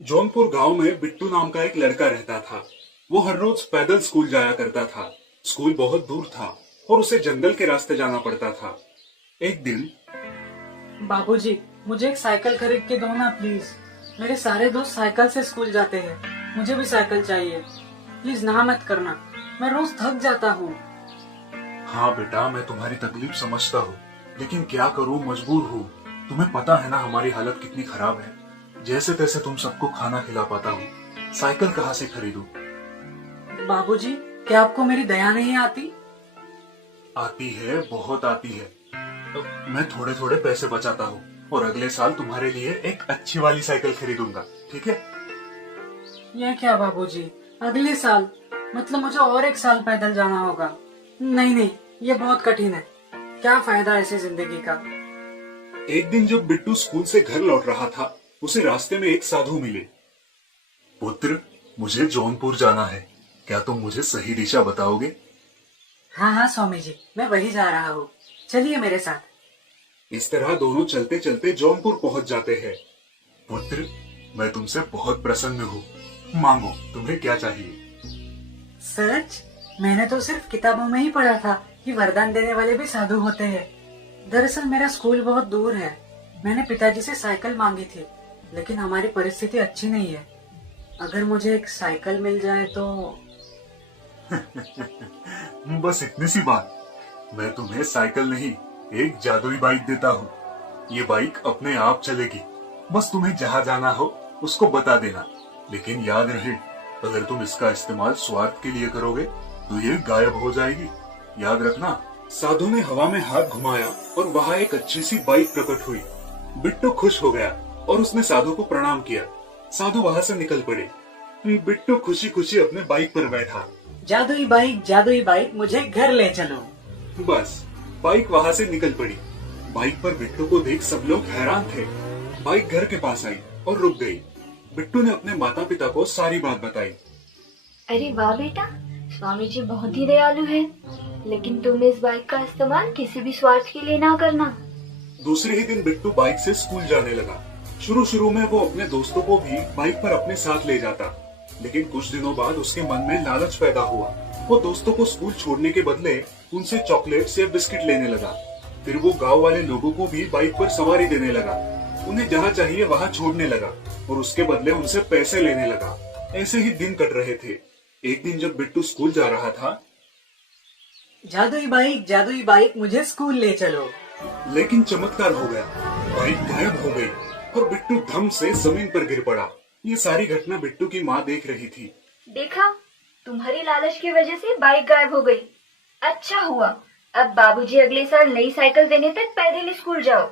जौनपुर गांव में बिट्टू नाम का एक लड़का रहता था। वो हर रोज पैदल स्कूल जाया करता था। स्कूल बहुत दूर था और उसे जंगल के रास्ते जाना पड़ता था। एक दिन बाबूजी, मुझे एक साइकिल खरीद के दो ना प्लीज। मेरे सारे दोस्त साइकिल से स्कूल जाते हैं, मुझे भी साइकिल चाहिए। प्लीज ना मत करना, मैं रोज थक जाता हूँ। हाँ बेटा, मैं तुम्हारी तकलीफ समझता हूँ, लेकिन क्या करूँ, मजबूर हूँ। तुम्हें पता है ना हमारी हालत कितनी खराब है। जैसे तैसे तुम सबको खाना खिला पाता हूँ, साइकिल कहाँ से खरीदूं? बाबूजी, क्या आपको मेरी दया नहीं आती? आती है, बहुत आती है। तो मैं थोड़े थोड़े पैसे बचाता हूँ और अगले साल तुम्हारे लिए एक अच्छी वाली साइकिल खरीदूंगा, ठीक है? यह क्या बाबूजी, अगले साल? मतलब मुझे और एक साल पैदल जाना होगा। नहीं नहीं, ये बहुत कठिन है। क्या फायदा ऐसी जिंदगी का। एक दिन जब बिट्टू स्कूल से घर लौट रहा था, उसे रास्ते में एक साधु मिले। पुत्र, मुझे जौनपुर जाना है, क्या तुम मुझे सही दिशा बताओगे? हाँ हाँ स्वामी जी, मैं वही जा रहा हूँ, चलिए मेरे साथ। इस तरह दोनों चलते चलते जौनपुर पहुंच जाते हैं। पुत्र, मैं तुमसे बहुत प्रसन्न हूँ। मांगो, तुम्हें क्या चाहिए? सच? मैंने तो सिर्फ किताबों में ही पढ़ा था कि वरदान देने वाले भी साधु होते हैं। दरअसल मेरा स्कूल बहुत दूर है। मैंने पिताजी से साइकिल मांगी थी, लेकिन हमारी परिस्थिति अच्छी नहीं है। अगर मुझे एक साइकिल मिल जाए तो। बस इतनी सी बात। मैं तुम्हें साइकिल नहीं, एक जादुई बाइक देता हूँ। ये बाइक अपने आप चलेगी। बस तुम्हें जहाँ जाना हो उसको बता देना। लेकिन याद रहे, अगर तुम इसका इस्तेमाल स्वार्थ के लिए करोगे तो ये गायब हो जाएगी। याद रखना। साधु ने हवा में हाथ घुमाया और वहाँ एक अच्छी सी बाइक प्रकट हुई। बिट्टू खुश हो गया और उसने साधु को प्रणाम किया। साधु वहाँ से निकल पड़े। बिट्टू खुशी खुशी अपने बाइक पर बैठा। जादुई बाइक मुझे घर ले चलो। बस बाइक वहाँ से निकल पड़ी। बाइक पर बिट्टू को देख सब लोग हैरान थे। बाइक घर के पास आई और रुक गई। बिट्टू ने अपने माता पिता को सारी बात बताई। अरे वाह बेटा, स्वामी जी बहुत ही दयालु है। लेकिन तुम इस बाइक का इस्तेमाल किसी भी स्वार्थ के लिए ना करना। दूसरे ही दिन बिट्टू बाइक से स्कूल जाने लगा। शुरू शुरू में वो अपने दोस्तों को भी बाइक पर अपने साथ ले जाता, लेकिन कुछ दिनों बाद उसके मन में लालच पैदा हुआ। वो दोस्तों को स्कूल छोड़ने के बदले उनसे चॉकलेट्स या बिस्किट लेने लगा। फिर वो गांव वाले लोगों को भी बाइक पर सवारी देने लगा, उन्हें जहाँ चाहिए वहाँ छोड़ने लगा और उसके बदले उनसे पैसे लेने लगा। ऐसे ही दिन कट रहे थे। एक दिन जब बिट्टू स्कूल जा रहा था, जादुई बाइक मुझे स्कूल ले चलो। लेकिन चमत्कार हो गया। बाइक गायब हो गई और बिट्टू धम से जमीन पर गिर पड़ा। ये सारी घटना बिट्टू की माँ देख रही थी। देखा, तुम्हारी लालच की वजह से बाइक गायब हो गई। अच्छा हुआ, अब बाबूजी अगले साल नई साइकिल देने तक पैदल स्कूल जाओ।